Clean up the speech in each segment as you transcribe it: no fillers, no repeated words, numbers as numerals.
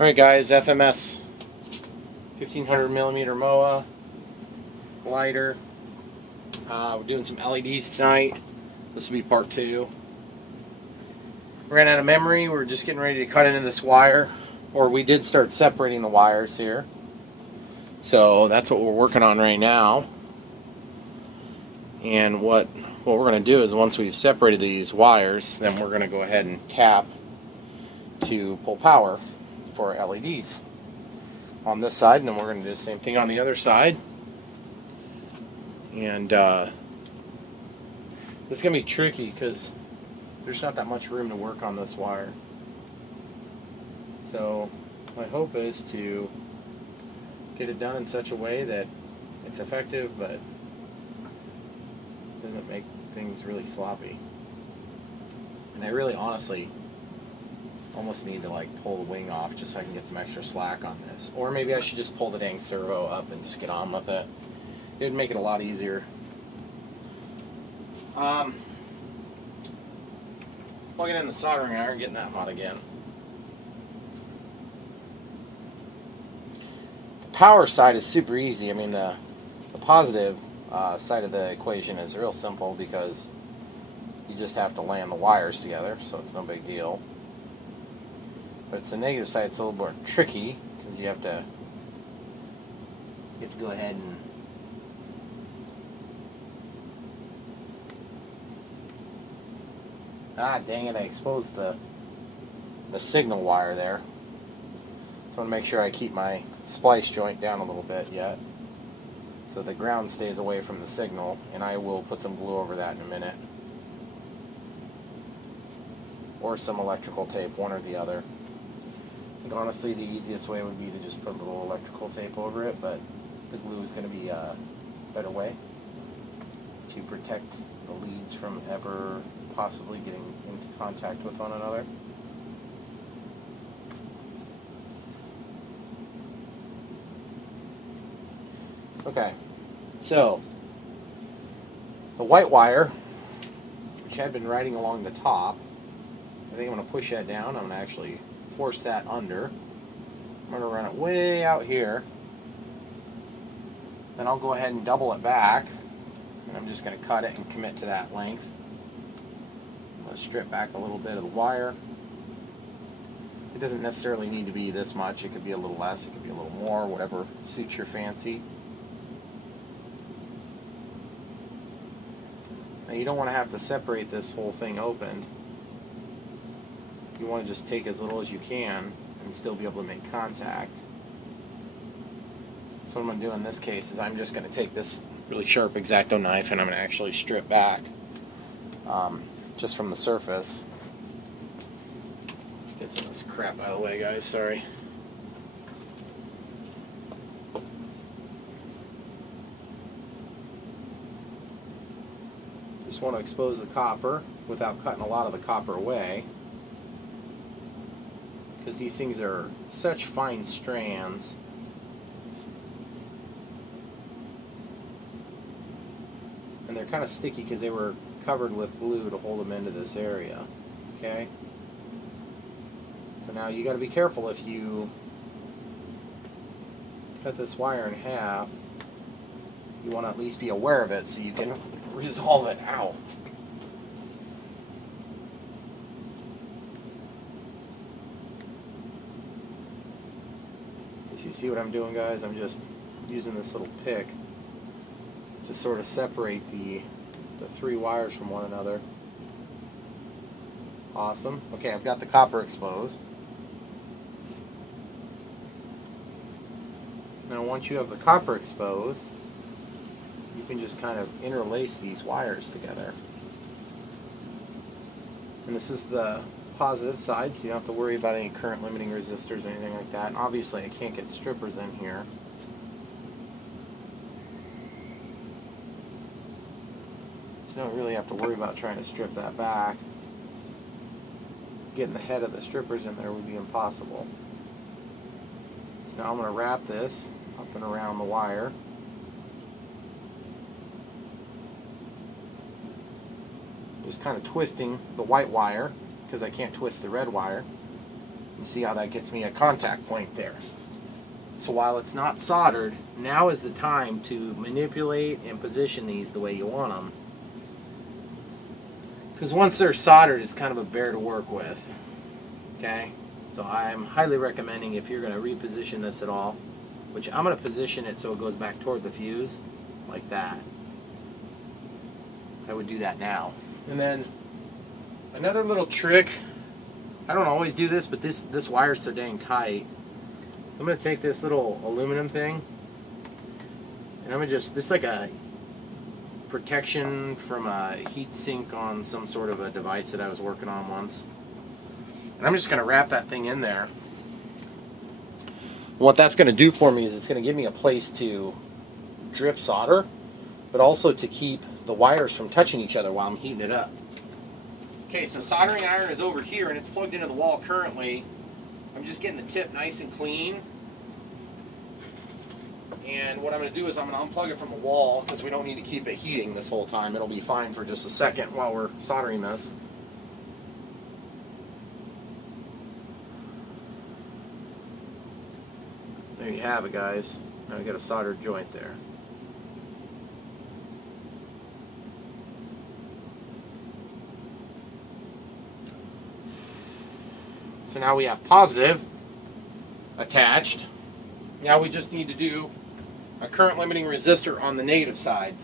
Alright guys, FMS 1500mm Moa lighter. We're doing some LEDs tonight. This will be part 2. Ran out of memory. We're just getting ready to cut into this wire. Or we did start separating the wires here. So that's what we're working on right now. And what we're going to do is once we've separated these wires, then we're going to go ahead and tap to pull power for our LEDs on this side, and then we're going to do the same thing on the other side. And this is going to be tricky because there's not that much room to work on this wire. So my hope is to get it done in such a way that it's effective but doesn't make things really sloppy. And I really honestly almost need to pull the wing off just so I can get some extra slack on this. Or maybe I should just pull the dang servo up and just get on with it. It would make it a lot easier. Plugging in the soldering iron, getting that hot again. The power side is super easy. I mean, the positive side of the equation is real simple because you just have to land the wires together, so it's no big deal. But it's the negative side, it's a little more tricky because you have to go ahead and dang it, I exposed the signal wire there. So I want to make sure I keep my splice joint down a little bit yet so the ground stays away from the signal, and I will put some glue over that in a minute. Or some electrical tape, one or the other. I think honestly the easiest way would be to just put a little electrical tape over it, but the glue is going to be a better way to protect the leads from ever possibly getting into contact with one another. Okay, so the white wire, which had been riding along the top, I think I'm going to push that down. I'm going to actually force that under. I'm going to run it way out here. Then I'll go ahead and double it back. And I'm just going to cut it and commit to that length. I'm going to strip back a little bit of the wire. It doesn't necessarily need to be this much. It could be a little less. It could be a little more. Whatever suits your fancy. Now you don't want to have to separate this whole thing open. You want to just take as little as you can and still be able to make contact. So what I'm going to do in this case is I'm just going to take this really sharp X-Acto knife and I'm going to actually strip back just from the surface. Get some of this crap out of the way, guys, sorry. Just want to expose the copper without cutting a lot of the copper away, because these things are such fine strands. And they're kind of sticky because they were covered with glue to hold them into this area. Okay? So now you got to be careful if you cut this wire in half. You want to at least be aware of it so you can resolve it. Ow. You see what I'm doing, guys? I'm just using this little pick to sort of separate the 3 wires from one another. Awesome. Okay, I've got the copper exposed. Now once you have the copper exposed, you can just kind of interlace these wires together. And this is the positive side, so you don't have to worry about any current limiting resistors or anything like that. And obviously I can't get strippers in here. So you don't really have to worry about trying to strip that back. Getting the head of the strippers in there would be impossible. So now I'm going to wrap this up and around the wire. Just kind of twisting the white wire because I can't twist the red wire. You see how that gets me a contact point there. So while it's not soldered, now is the time to manipulate and position these the way you want them. Because once they're soldered, it's kind of a bear to work with. Okay? So I'm highly recommending, if you're going to reposition this at all, which I'm going to position it so it goes back toward the fuse, like that. I would do that now. And then another little trick, I don't always do this, but this wire's so dang tight. I'm going to take this little aluminum thing, and I'm going to just, this is like a protection from a heat sink on some sort of a device that I was working on once. And I'm just going to wrap that thing in there. What that's going to do for me is it's going to give me a place to drip solder, but also to keep the wires from touching each other while I'm heating it up. Okay, so soldering iron is over here and it's plugged into the wall currently. I'm just getting the tip nice and clean. And what I'm going to do is I'm going to unplug it from the wall because we don't need to keep it heating this whole time. It'll be fine for just a second while we're soldering this. There you have it, guys. Now we got a soldered joint there. So now we have positive attached. Now we just need to do a current limiting resistor on the negative side.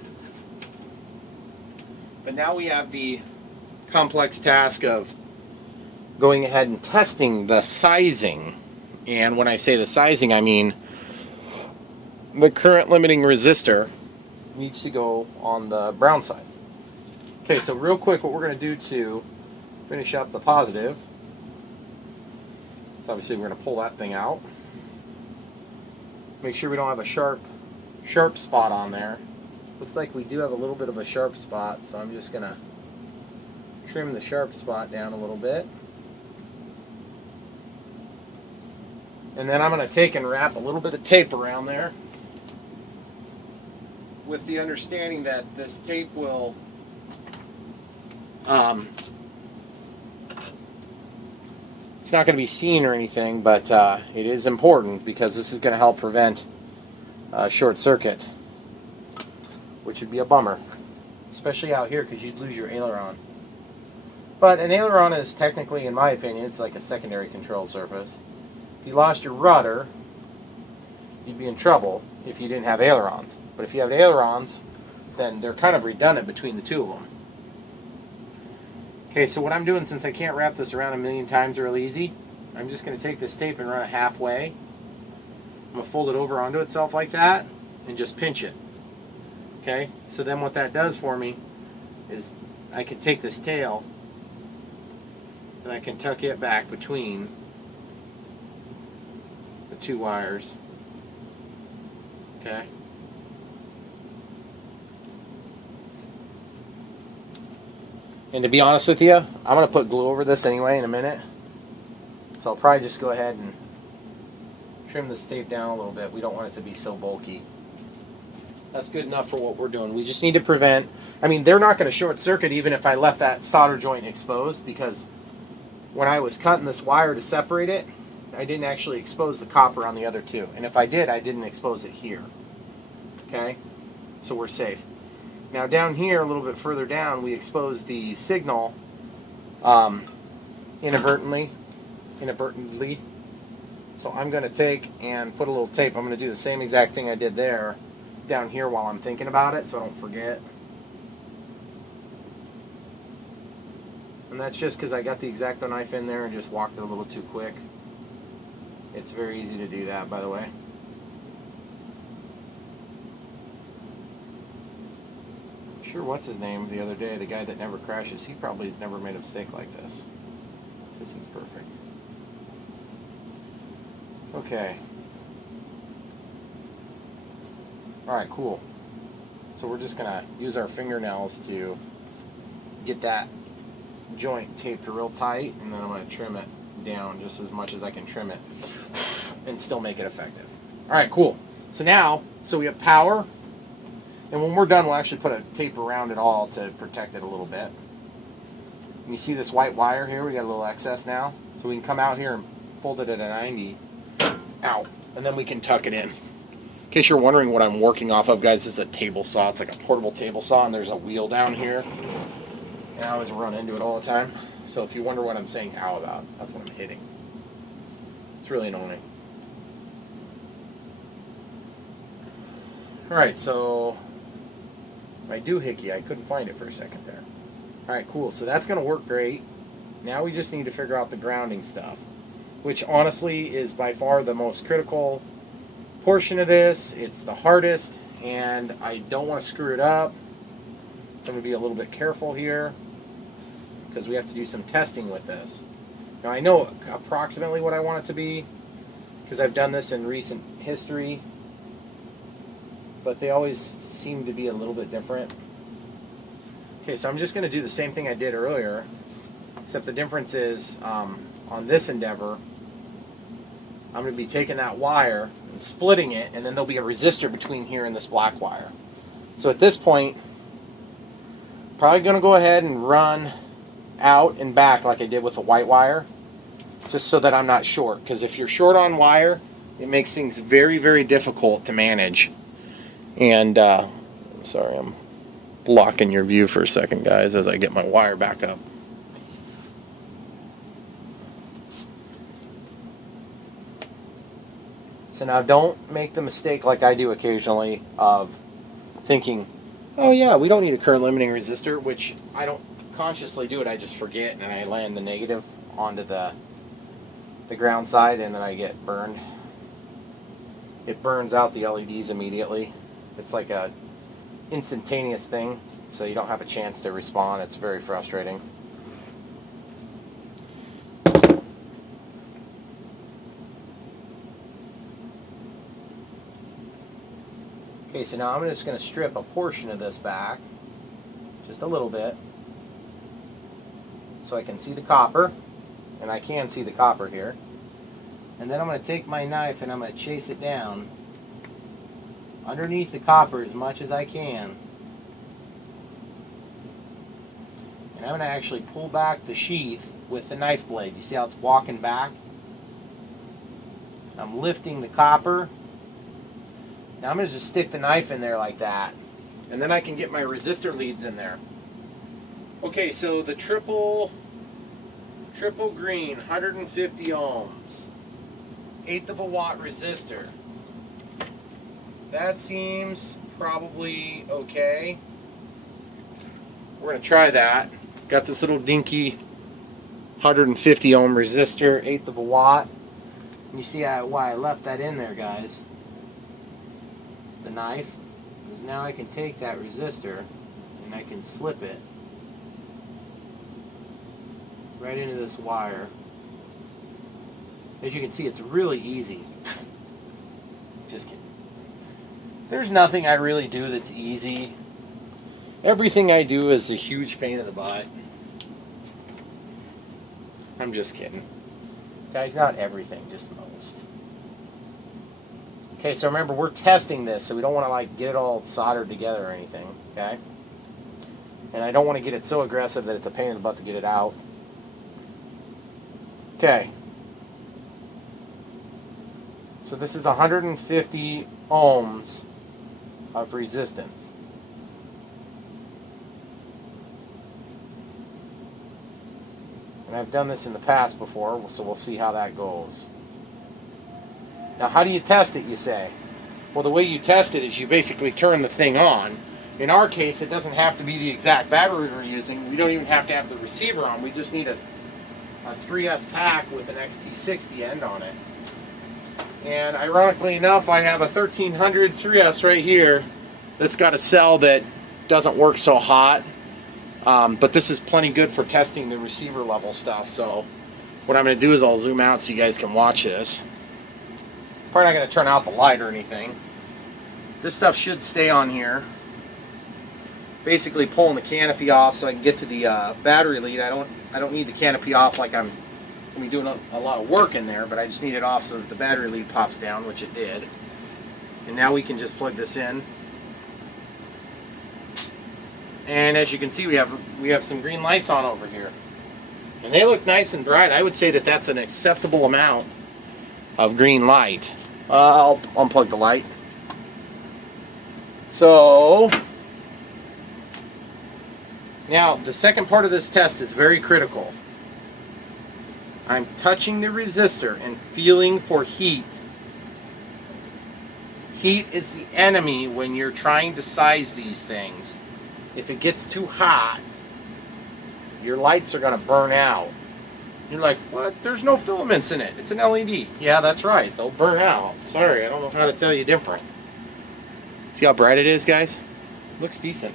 But now we have the complex task of going ahead and testing the sizing. And when I say the sizing, I mean the current limiting resistor needs to go on the brown side. Okay, so real quick, what we're going to do to finish up the positive, so obviously we're going to pull that thing out. Make sure we don't have a sharp spot on there. Looks like we do have a little bit of a sharp spot, so I'm just going to trim the sharp spot down a little bit. And then I'm going to take and wrap a little bit of tape around there, with the understanding that this tape will it's not going to be seen or anything, but it is important because this is going to help prevent short circuit, which would be a bummer, especially out here because you'd lose your aileron. But an aileron is technically, in my opinion, it's like a secondary control surface. If you lost your rudder, you'd be in trouble if you didn't have ailerons. But if you have ailerons, then they're kind of redundant between the two of them. Okay, so what I'm doing, since I can't wrap this around a million times real easy, I'm just going to take this tape and run it halfway. I'm going to fold it over onto itself like that and just pinch it. Okay, so then what that does for me is I can take this tail and I can tuck it back between the two wires. Okay. And to be honest with you, I'm going to put glue over this anyway in a minute. So I'll probably just go ahead and trim this tape down a little bit. We don't want it to be so bulky. That's good enough for what we're doing. We just need to prevent, I mean, they're not going to short circuit even if I left that solder joint exposed, because when I was cutting this wire to separate it, I didn't actually expose the copper on the other two. And if I did, I didn't expose it here. Okay? So we're safe. Now down here, a little bit further down, we exposed the signal inadvertently. So I'm going to take and put a little tape. I'm going to do the same exact thing I did there down here while I'm thinking about it, so I don't forget. And that's just because I got the X-Acto knife in there and just walked it a little too quick. It's very easy to do that, by the way. Sure, what's his name the other day, the guy that never crashes, he probably has never made a mistake like this. This is perfect. Okay. Alright, cool. So we're just going to use our fingernails to get that joint taped real tight, and then I'm going to trim it down just as much as I can trim it and still make it effective. Alright, cool. So now, so we have power. And when we're done, we'll actually put a tape around it all to protect it a little bit. And you see this white wire here? We got a little excess now. So we can come out here and fold it at a 90. Ow. And then we can tuck it in. In case you're wondering what I'm working off of, guys, this is a table saw. It's like a portable table saw, and there's a wheel down here. And I always run into it all the time. So if you wonder what I'm saying ow about, that's what I'm hitting. It's really annoying. Alright, so my doohickey, I couldn't find it for a second there. Alright, cool. So that's going to work great. Now we just need to figure out the grounding stuff, which honestly is by far the most critical portion of this. It's the hardest, and I don't want to screw it up. So I'm going to be a little bit careful here because we have to do some testing with this. Now I know approximately what I want it to be because I've done this in recent history, but they always seem to be a little bit different. Okay, so I'm just going to do the same thing I did earlier, except the difference is on this endeavor, I'm going to be taking that wire and splitting it, and then there'll be a resistor between here and this black wire. So at this point, probably going to go ahead and run out and back like I did with the white wire, just so that I'm not short, because if you're short on wire, it makes things very, very difficult to manage. And sorry, I'm blocking your view for a second, guys, as I get my wire back up. So now don't make the mistake like I do occasionally of thinking, oh yeah, we don't need a current limiting resistor, which I don't consciously do it, I just forget, and I land the negative onto the ground side, and then I get burned. It burns out the LEDs immediately. It's like a instantaneous thing, so you don't have a chance to respond. It's very frustrating. Okay, so now I'm just going to strip a portion of this back, just a little bit, so I can see the copper, and I can see the copper here. And then I'm going to take my knife and I'm going to chase it down underneath the copper as much as I can. And I'm going to actually pull back the sheath with the knife blade. You see how it's walking back? I'm lifting the copper. Now I'm going to just stick the knife in there like that, and then I can get my resistor leads in there. Okay, so the triple green, 150 ohms, 1/8 of a watt resistor. That seems probably okay. We're going to try that. Got this little dinky 150 ohm resistor, 1/8 of a watt. And you see why I left that in there, guys. The knife, because now I can take that resistor and I can slip it right into this wire. As you can see, it's really easy. Just kidding. There's nothing I really do that's easy. Everything I do is a huge pain in the butt. I'm just kidding. Guys, not everything, just most. Okay, so remember, we're testing this, so we don't want to like get it all soldered together or anything, okay? And I don't want to get it so aggressive that it's a pain in the butt to get it out. Okay. So this is 150 ohms of resistance. And I've done this in the past before, so we'll see how that goes. Now, how do you test it, you say? Well, the way you test it is you basically turn the thing on. In our case, it doesn't have to be the exact battery we're using. We don't even have to have the receiver on. We just need a 3S pack with an XT60 end on it. And ironically enough, I have a 1300 3S right here that's got a cell that doesn't work so hot. But this is plenty good for testing the receiver level stuff. So what I'm going to do is I'll zoom out so you guys can watch this. Probably not going to turn out the light or anything. This stuff should stay on here. Basically pulling the canopy off so I can get to the battery lead. I don't need the canopy off like I'm going to be doing a lot of work in there, but I just need it off so that the battery lead pops down, which it did. And now we can just plug this in. And as you can see, we have some green lights on over here. And they look nice and bright. I would say that that's an acceptable amount of green light. I'll unplug the light. So, now the second part of this test is very critical. I'm touching the resistor and feeling for heat. Heat is the enemy when you're trying to size these things. If it gets too hot, your lights are going to burn out. You're like, what? There's no filaments in it. It's an LED. Yeah, that's right. They'll burn out. Sorry, I don't know how to tell you different. See how bright it is, guys? Looks decent.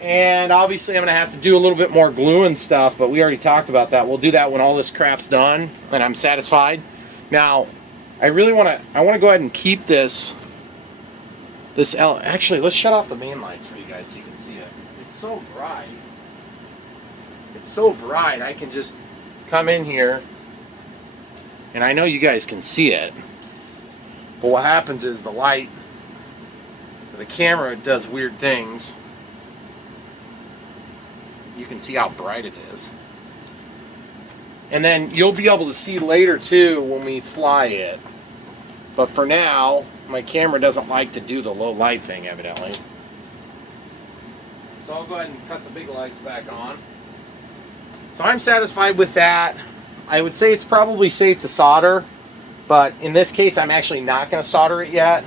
And obviously I'm going to have to do a little bit more glue and stuff, but we already talked about that. We'll do that when all this crap's done and I'm satisfied. Now, I want to go ahead and keep this actually, let's shut off the main lights for you guys so you can see it. It's so bright. It's so bright, I can just come in here, and I know you guys can see it, but what happens is the light, the camera does weird things. You can see how bright it is. And then you'll be able to see later too when we fly it. But for now, my camera doesn't like to do the low light thing, evidently. So I'll go ahead and cut the big lights back on. So I'm satisfied with that. I would say it's probably safe to solder, but in this case I'm actually not going to solder it yet.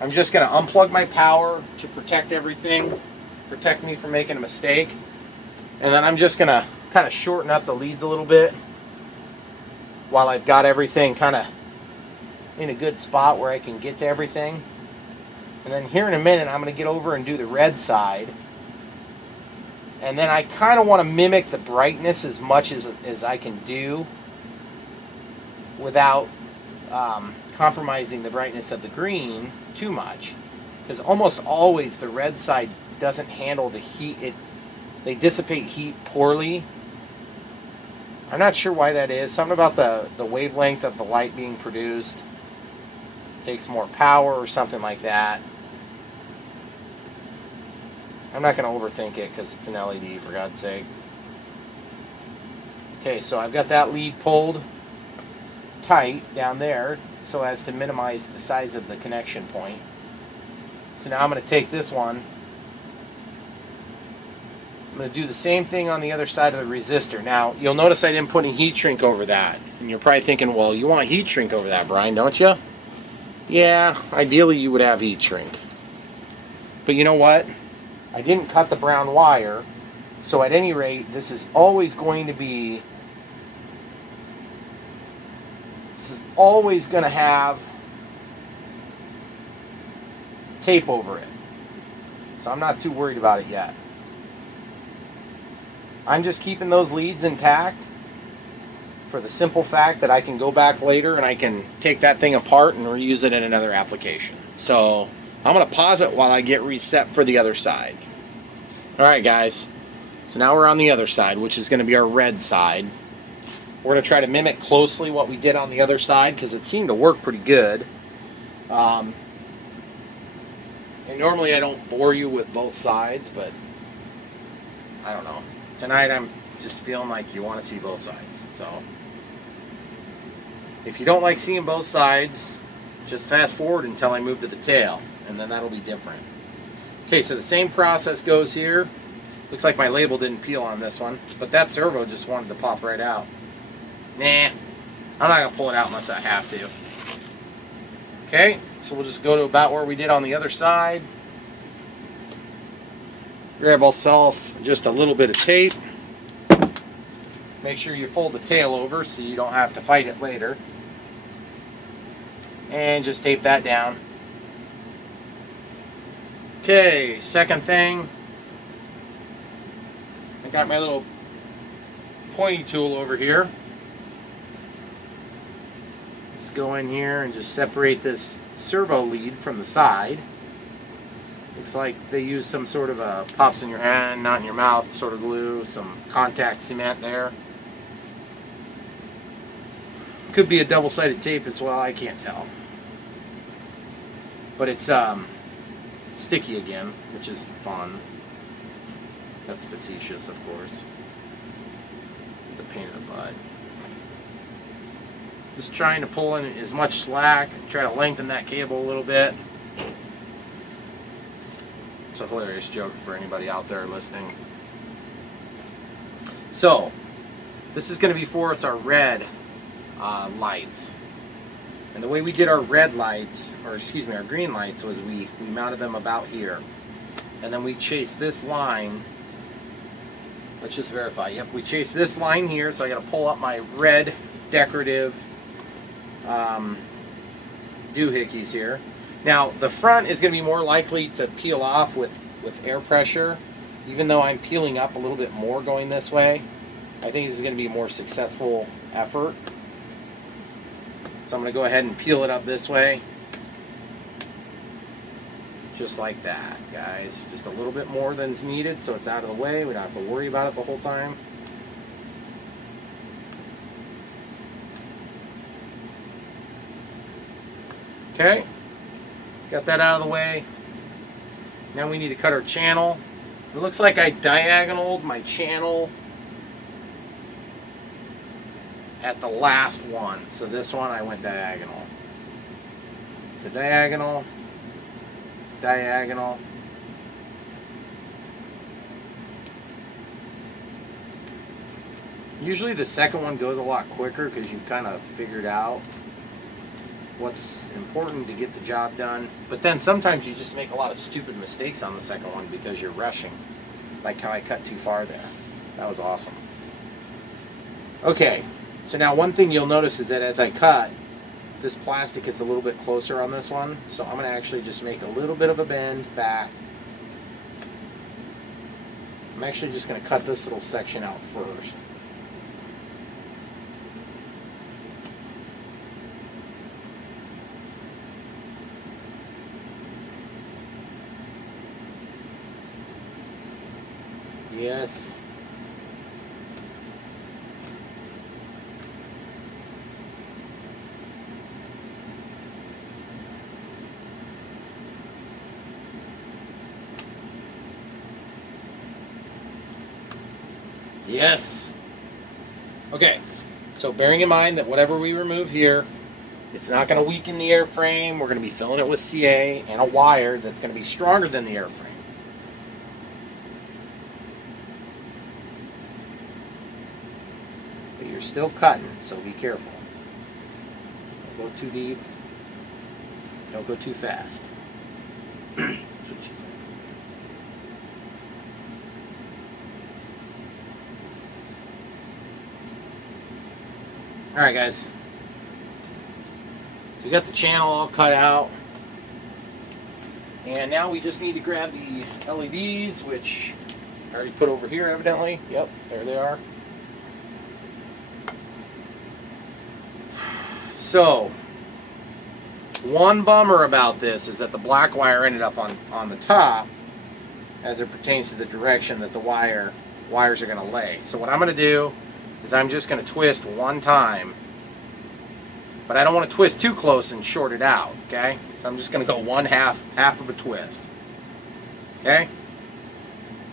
I'm just going to unplug my power to protect everything, protect me from making a mistake. And then I'm just going to kind of shorten up the leads a little bit while I've got everything kind of in a good spot where I can get to everything. And then here in a minute I'm going to get over and do the red side. And then I kind of want to mimic the brightness as much as I can do without compromising the brightness of the green too much. Because almost always the red side doesn't handle the heat. They dissipate heat poorly. I'm not sure why that is. Something about the wavelength of the light being produced takes more power or something like that. I'm not going to overthink it because it's an LED, for God's sake. Okay, so I've got that lead pulled tight down there so as to minimize the size of the connection point. So now I'm going to take this one. I'm going to do the same thing on the other side of the resistor. Now, you'll notice I didn't put any heat shrink over that. And you're probably thinking, well, you want heat shrink over that, Brian, don't you? Yeah, ideally you would have heat shrink. But you know what? I didn't cut the brown wire, so at any rate, this is always going to have tape over it. So I'm not too worried about it yet. I'm just keeping those leads intact for the simple fact that I can go back later and I can take that thing apart and reuse it in another application. So I'm going to pause it while I get reset for the other side. Alright guys, so now we're on the other side, which is going to be our red side. We're going to try to mimic closely what we did on the other side because it seemed to work pretty good. And normally I don't bore you with both sides, but I don't know. Tonight I'm just feeling like you want to see both sides. So if you don't like seeing both sides, just fast forward until I move to the tail, and then that'll be different. Okay, so the same process goes here. Looks like my label didn't peel on this one, but that servo just wanted to pop right out. Nah, I'm not going to pull it out unless I have to. Okay, so we'll just go to about where we did on the other side. Grab ourselves just a little bit of tape. Make sure you fold the tail over so you don't have to fight it later. And just tape that down. Okay, second thing. I got my little pointy tool over here. Just go in here and just separate this servo lead from the side. Looks like they use some sort of a pops in your hand, not in your mouth sort of glue, some contact cement there. Could be a double-sided tape as well, I can't tell. But it's sticky again, which is fun. That's facetious, of course. It's a pain in the butt. Just trying to pull in as much slack, try to lengthen that cable a little bit. It's a hilarious joke for anybody out there listening. So, this is going to be for us our red lights. And the way we did our red lights, or excuse me, our green lights, was we mounted them about here. And then we chased this line. Let's just verify. Yep, we chased this line here, so I got to pull up my red decorative doohickeys here. Now, the front is going to be more likely to peel off with air pressure, even though I'm peeling up a little bit more going this way. I think this is going to be a more successful effort. So I'm going to go ahead and peel it up this way. Just like that, guys. Just a little bit more than is needed so it's out of the way. We don't have to worry about it the whole time. Okay. Got that out of the way. Now we need to cut our channel. It looks like I diagonaled my channel at the last one. So this one I went diagonal. So diagonal, diagonal. Usually the second one goes a lot quicker because you've kind of figured out what's important to get the job done. But then sometimes you just make a lot of stupid mistakes on the second one because you're rushing. Like how I cut too far there. That was awesome. Okay. So now one thing you'll notice is that as I cut, this plastic is a little bit closer on this one. So I'm going to actually just make a little bit of a bend back. I'm actually just going to cut this little section out first. Yes. Yes. Okay, so bearing in mind that whatever we remove here, it's not going to weaken the airframe. We're going to be filling it with CA and a wire that's going to be stronger than the airframe. But you're still cutting, so be careful. Don't go too deep. Don't go too fast. That's what she said. Alright guys, so we got the channel all cut out, and now we just need to grab the LEDs, which I already put over here evidently. Yep, there they are. So, one bummer about this is that the black wire ended up on the top as it pertains to the direction that the wires are going to lay. So what I'm going to do is I'm just going to twist one time, but I don't want to twist too close and short it out, okay? So I'm just going to go one half of a twist, okay?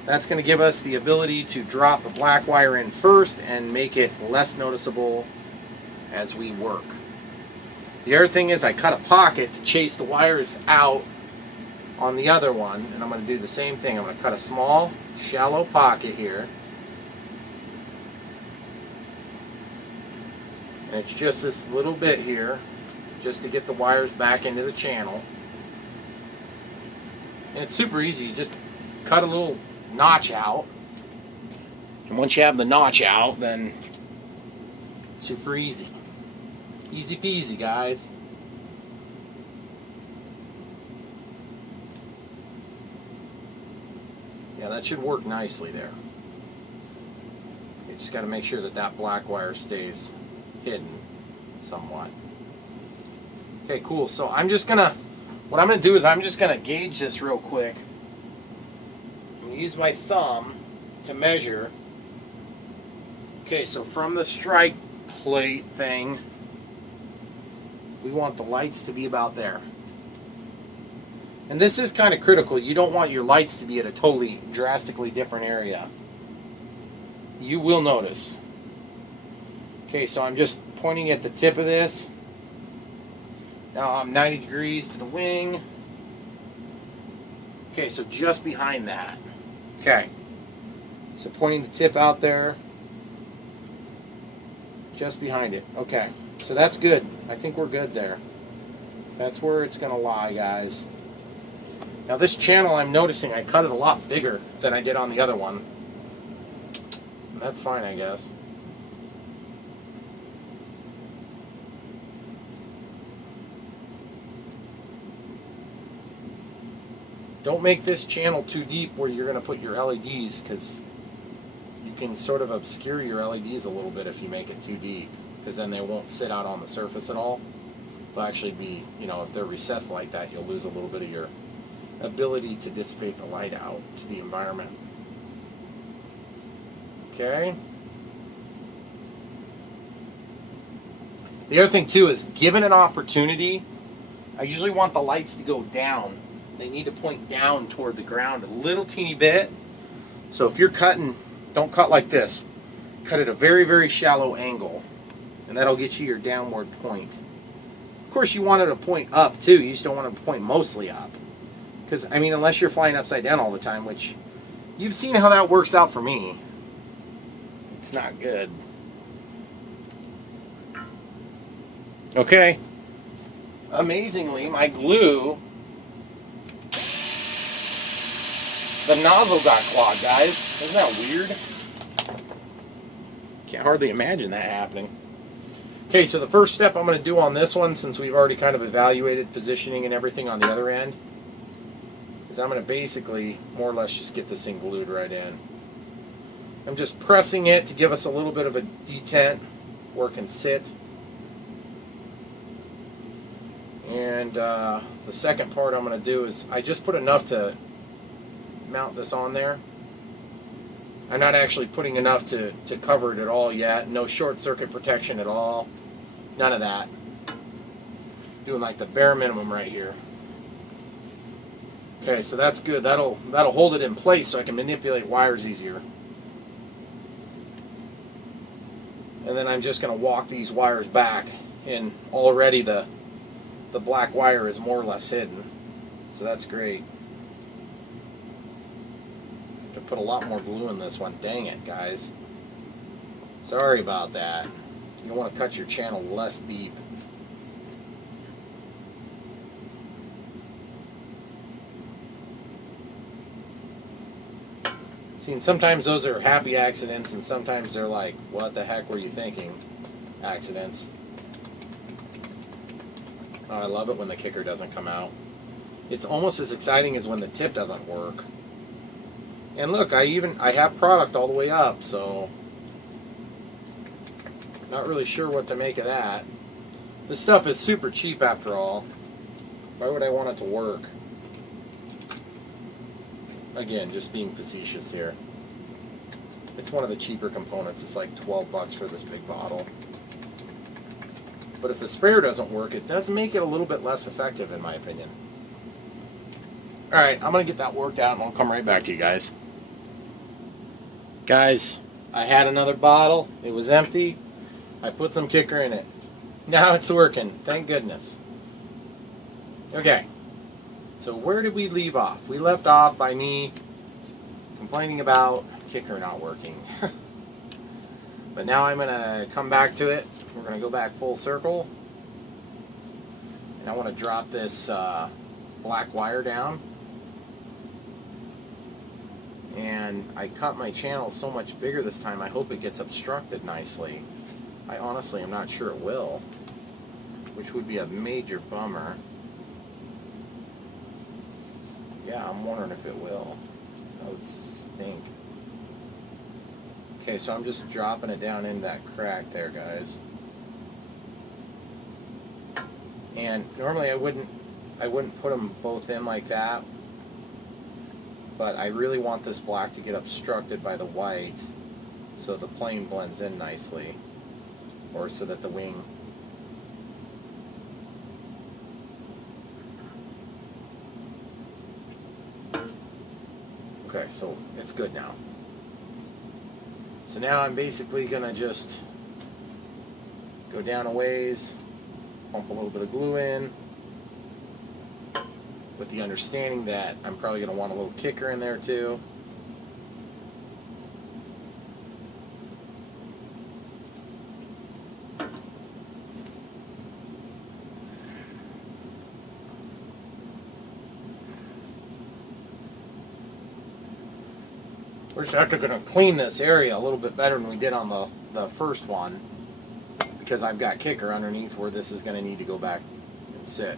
That's going to give us the ability to drop the black wire in first and make it less noticeable as we work. The other thing is I cut a pocket to chase the wires out on the other one, and I'm going to do the same thing. I'm going to cut a small, shallow pocket here. And it's just this little bit here, just to get the wires back into the channel. And it's super easy. You just cut a little notch out. And once you have the notch out, then super easy. Easy peasy, guys. Yeah, that should work nicely there. You just got to make sure that that black wire stays hidden somewhat. Okay, cool. So I'm just gonna, what I'm gonna do is I'm just gonna gauge this real quick. I'm gonna use my thumb to measure. Okay, so from the strike plate thing, we want the lights to be about there. And this is kind of critical. You don't want your lights to be at a totally drastically different area. You will notice Okay, so I'm just pointing at the tip of this. Now I'm 90 degrees to the wing. Okay, so just behind that. Okay, so pointing the tip out there, just behind it. Okay, so that's good. I think we're good there. That's where it's going to lie, guys. Now this channel, I'm noticing I cut it a lot bigger than I did on the other one. That's fine, I guess. Don't make this channel too deep where you're going to put your LEDs, because you can sort of obscure your LEDs a little bit if you make it too deep, because then they won't sit out on the surface at all. They'll actually be, you know, if they're recessed like that, you'll lose a little bit of your ability to dissipate the light out to the environment. Okay. The other thing too is, given an opportunity, I usually want the lights to go down. They need to point down toward the ground a little teeny bit. So if you're cutting, don't cut like this. Cut at a very, very shallow angle, and that'll get you your downward point. Of course, you want it to point up too. You just don't want it to point mostly up. Because, I mean, unless you're flying upside down all the time, which you've seen how that works out for me. It's not good. Okay. Amazingly, my glue, the nozzle got clogged, guys. Isn't that weird? Can't hardly imagine that happening. Okay, so the first step I'm going to do on this one, since we've already kind of evaluated positioning and everything on the other end, is I'm going to basically more or less just get this thing glued right in. I'm just pressing it to give us a little bit of a detent where it can sit. And the second part I'm going to do is I just put enough to mount this on there. I'm not actually putting enough to cover it at all yet. No short circuit protection at all. None of that. Doing like the bare minimum right here. Okay, so that's good. That'll hold it in place so I can manipulate wires easier. And then I'm just going to walk these wires back, and already the black wire is more or less hidden. So that's great. I have to put a lot more glue in this one. Dang it, guys. Sorry about that. You don't want to cut your channel less deep. See, and sometimes those are happy accidents, and sometimes they're like, what the heck were you thinking? Accidents. Oh, I love it when the kicker doesn't come out. It's almost as exciting as when the tip doesn't work. And look, I have product all the way up, so not really sure what to make of that. This stuff is super cheap after all. Why would I want it to work? Again, just being facetious here. It's one of the cheaper components. It's like 12 bucks for this big bottle. But if the sprayer doesn't work, it does make it a little bit less effective, in my opinion. Alright, I'm going to get that worked out, and I'll come right back to you guys. Guys, I had another bottle. It was empty. I put some kicker in it. Now it's working. Thank goodness. Okay. So where did we leave off? We left off by me complaining about kicker not working. But now I'm going to come back to it. We're going to go back full circle. And I want to drop this black wire down. And I cut my channel so much bigger this time, I hope it gets obstructed nicely. I honestly am not sure it will, which would be a major bummer. Yeah, I'm wondering if it will. That would stink. Okay, so I'm just dropping it down in that crack there, guys. And normally I wouldn't put them both in like that, but I really want this black to get obstructed by the white so the plane blends in nicely, or so that the wing okay, so it's good now. So now I'm basically gonna just Go down a ways, pump a little bit of glue in, with the understanding that I'm probably going to want a little kicker in there too. We're just actually going to clean this area a little bit better than we did on the first one, because I've got kicker underneath where this is going to need to go back and sit.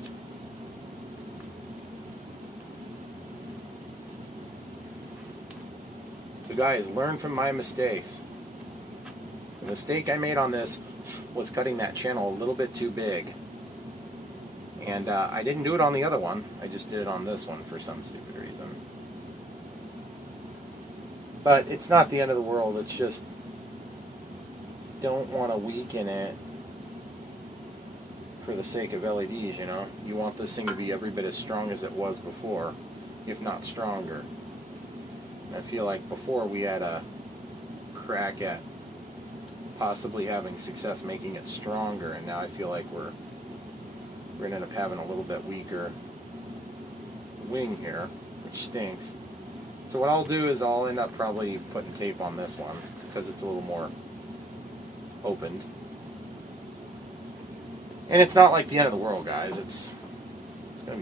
So guys, learn from my mistakes. The mistake I made on this was cutting that channel a little bit too big. And I didn't do it on the other one, I just did it on this one for some stupid reason. But it's not the end of the world, it's just don't want to weaken it for the sake of LEDs, you know? You want this thing to be every bit as strong as it was before, if not stronger. And I feel like before we had a crack at possibly having success making it stronger, and now I feel like we're going to end up having a little bit weaker wing here, which stinks. So what I'll do is I'll end up probably putting tape on this one because it's a little more opened. And it's not like the end of the world, guys. It's going to be